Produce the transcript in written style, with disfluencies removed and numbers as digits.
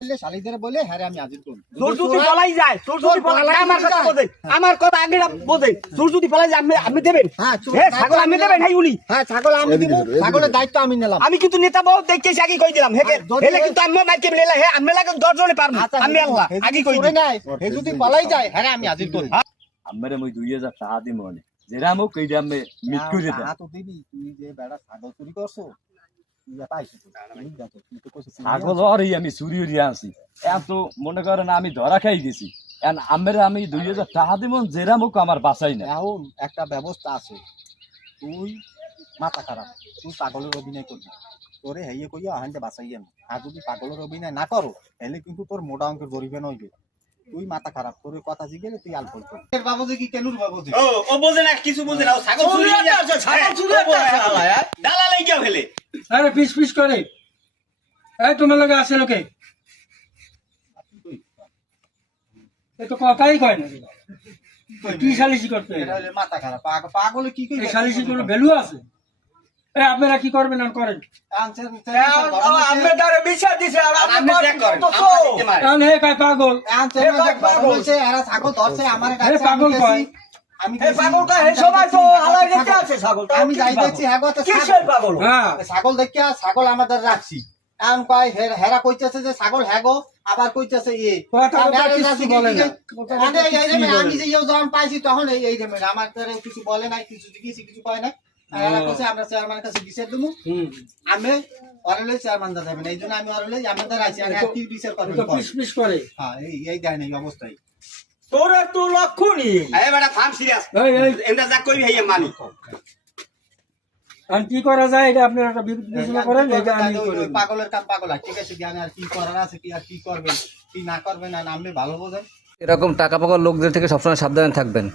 শালিদের বলে হ্যাঁ আমি হাজির করব। তোর যদি পলাই যায়, তোর যদি পলাই আমার কথা বোঝেন, আমার কথা আগে বোঝেন। তোর যদি পলাই যায় আমি দেবেন। হ্যাঁ ছাগল আমি দেবেন, হ্যাঁ উনি। হ্যাঁ ছাগল আমি দিব, ছাগলের দায়িত্ব আমি নিলাম। আমি কিন্তু নেতা বহু দেখেছি আগে কই দিলাম। হেলে কিন্তু আমি মাইকে মিলে হ্যাঁ আমি লাগে 10 জনে পারবো। আমি আল্লাহ আগে কই দিই। হে যদি পলাই যায় হ্যাঁ আমি হাজির করব। আমারে মই 2000 টাকা দিই মনে যেরা মোক কই দিয়ে আমি মিট করে দেব। তো দিবি, তুই যে বেড়া ছাগল চুরি করছো তুই এটা আইছিস তুই তো কইছিস ছাগল ওরই আমি চুরি হইয়া আছি। এখন তো মনে করেন আমি ধরা খাই গেছি। এখন আমি 2000 টাকা দিই মন যেরা মোক আমার বাঁচাই না। এখন একটা ব্যবস্থা আছে, তুই মাথা খারাপ, তুই পাগলের অভিনয় করবি, তোরে হেয়ে কইয়া আহানতে বাঁচাইয়া না। আর যদি পাগলের অভিনয় না করো তাহলে কিন্তু তোর মোটা অঙ্কের জরিমানা হইবে। তুই মাথা খারাপ, তোর কথা জিগেলে তুই আলফল কর। এর বাবুজি কি কেনুর বাবুজি? ও বোঝে না, কিছু বোঝে না। ও ছাগল চুরি আছে, ছাগল চুরি আছে আল্লাহ। ডালা লাগি ফেলে। আরে পিস পিস করে। এই তোমার লগে আছে লোকে। এই তো কথাই কয় না। কি সালিসি করতে? এটা হলে মাথা খারাপ, পাগলে কি কইবে? এই সালিসি কোনো ভ্যালু আছে? এই আপনারা কি করবেন আর করেন? আমি তারে বিচার দিছে আর আপনি চেক করেন তো। কারণ হে কয় পাগল। ছাগল ধরছে আমার হে পাগল কয়। আমি পাগল কা হে সবাই তো হালাই দেখতে আছে ছাগল। আমি যাই দেখছি হ্যাঁ গো, কিসের পাগল? হ্যাঁ। ছাগল দেখিয়া ছাগল আমাদের রাখছি। এখন কয় হেরা কইতেছে যে ছাগল হ্যাঁ গো, আবার কইতেছে কথা কিছু বলে না। আমি যে যখন পাইছি তখন এই আমার কিছু বলে নাই, কিছু জিজ্ঞেস কিছু কয় নাই। আমরা চেয়ারম্যানের কাছে বিচার দেবো, আমি অরলে চেয়ারম্যান দা যাবেন, এই জন্য আমি অরলে আমাদের আছি কি বিচার করবেন। পিস পিস করে। হ্যাঁ এই দেয় নাই অবস্থায়। তোর তো লক্ষ্য নি। এই বেটা ফার্ম সিরিয়াস। এই এন্ডা যা কইবি হেই মানি। আর কি করা যায় এটা আপনারা একটা বিবেচনা করেন। এটা আমি পাগলের কাম পাগল, ঠিক আছে জ্ঞান আর কি করার আছে, কি আর কি করবেন কি না করবেন আর আপনি ভালো বোঝেন। এরকম টাকা পাওয়ার লোকদের থেকে সবসময় সাবধানে থাকবেন।